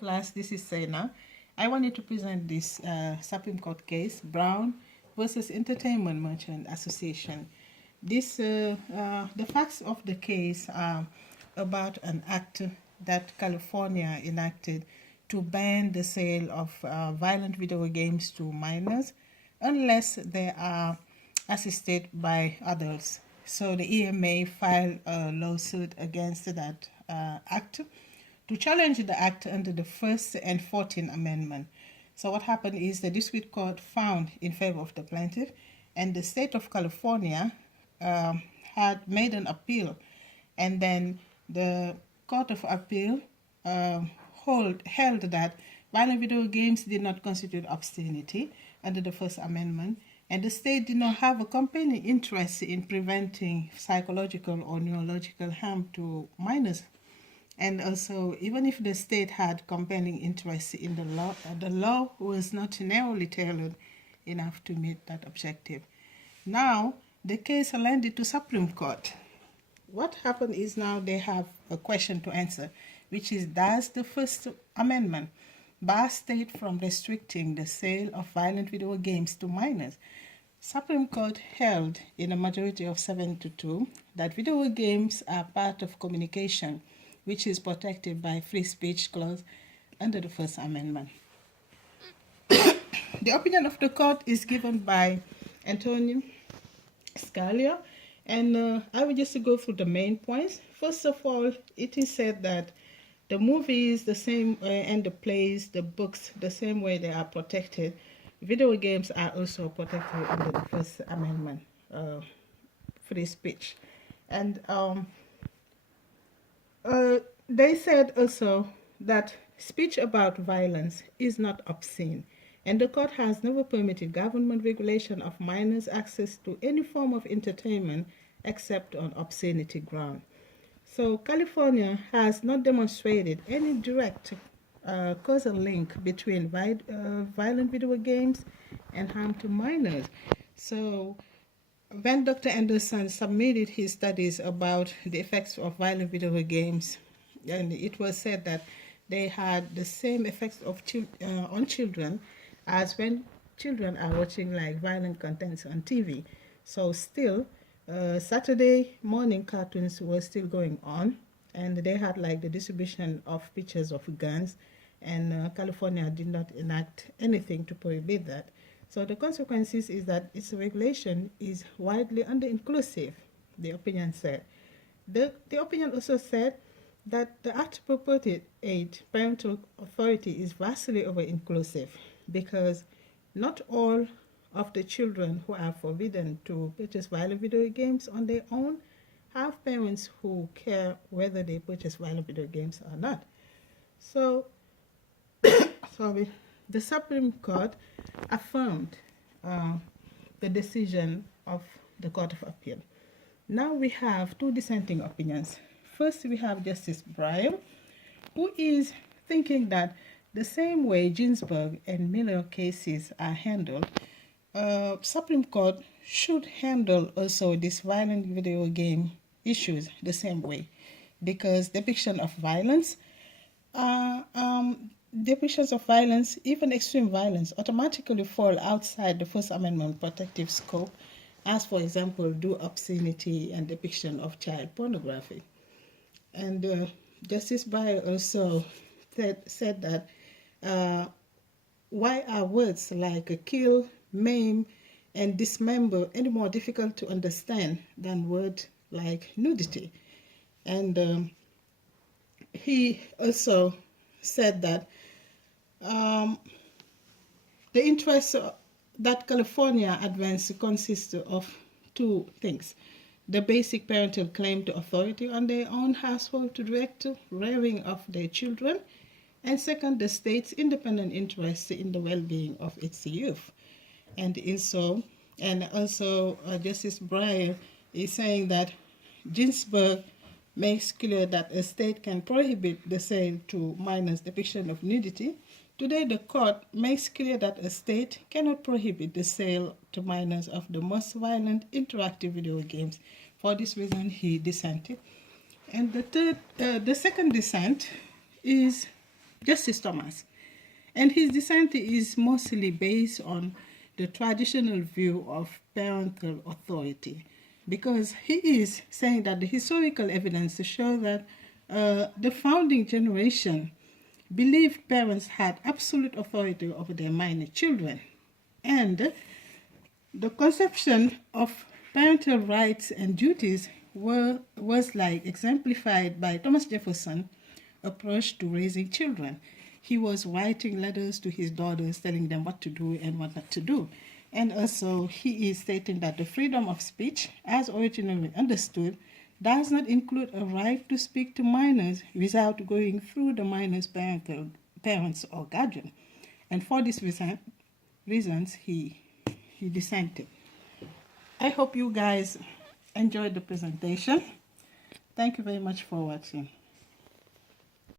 class. This is Sena. I wanted to present this Supreme Court case, Brown versus Entertainment Merchant Association. The facts of the case are about an act that California enacted to ban the sale of violent video games to minors unless they are assisted by adults. So the EMA filed a lawsuit against that act to challenge the act under the First and 14th Amendment. So what happened is the district court found in favor of the plaintiff, and the state of California had made an appeal, and then the Court of Appeal held that violent video games did not constitute obscenity under the First Amendment, and the state did not have a compelling interest in preventing psychological or neurological harm to minors. And also, even if the state had compelling interest in the law was not narrowly tailored enough to meet that objective. Now, the case landed to Supreme Court. What happened is now they have a question to answer, which is, does the First Amendment bar state from restricting the sale of violent video games to minors? Supreme Court held in a majority of 7-2 that video games are part of communication, which is protected by free speech clause under the First Amendment. The opinion of the court is given by Antonio Scalia, and I will just go through the main points. First of all, it is said that the movies the same and the plays, the books, the same way they are protected, video games are also protected under the First Amendment, free speech. And they said also that speech about violence is not obscene, and the court has never permitted government regulation of minors' access to any form of entertainment except on obscenity ground. So California has not demonstrated any direct causal link between violent video games and harm to minors. So when Dr. Anderson submitted his studies about the effects of violent video games, and it was said that they had the same effects on children as when children are watching like violent contents on TV. So still, Saturday morning cartoons were still going on, and they had like the distribution of pictures of guns, and California did not enact anything to prohibit that. So the consequences is that its regulation is widely under-inclusive, the opinion said. The opinion also said that the act purported aid parental authority is vastly over-inclusive because not all of the children who are forbidden to purchase violent video games on their own have parents who care whether they purchase violent video games or not. So, the Supreme Court affirmed the decision of the Court of Appeal. Now we have two dissenting opinions. First, we have Justice Breyer, who is thinking that the same way Ginsburg and Miller cases are handled, Supreme Court should handle also these violent video game issues the same way, because depictions of violence, even extreme violence, automatically fall outside the First Amendment protective scope, as for example, do obscenity and depiction of child pornography. And Justice Breyer also said that why are words like kill, maim, and dismember any more difficult to understand than words like nudity? And he also said that the interest that California advanced consists of two things: the basic parental claim to authority on their own household to direct rearing of their children, and second, the state's independent interest in the well-being of its youth. And also Justice Breyer is saying that Ginsburg makes clear that a state can prohibit the sale to minors depiction of nudity. Today, the court makes clear that a state cannot prohibit the sale to minors of the most violent interactive video games. For this reason, he dissented. And the second dissent is Justice Thomas. And his dissent is mostly based on the traditional view of parental authority, because he is saying that the historical evidence to show that the founding generation believed parents had absolute authority over their minor children. And the conception of parental rights and duties was like exemplified by Thomas Jefferson's approach to raising children. He was writing letters to his daughters telling them what to do and what not to do. And also he is stating that the freedom of speech, as originally understood, does not include a right to speak to minors without going through the minor's parents or guardian. And for this reasons, he dissented. I hope you guys enjoyed the presentation. Thank you very much for watching.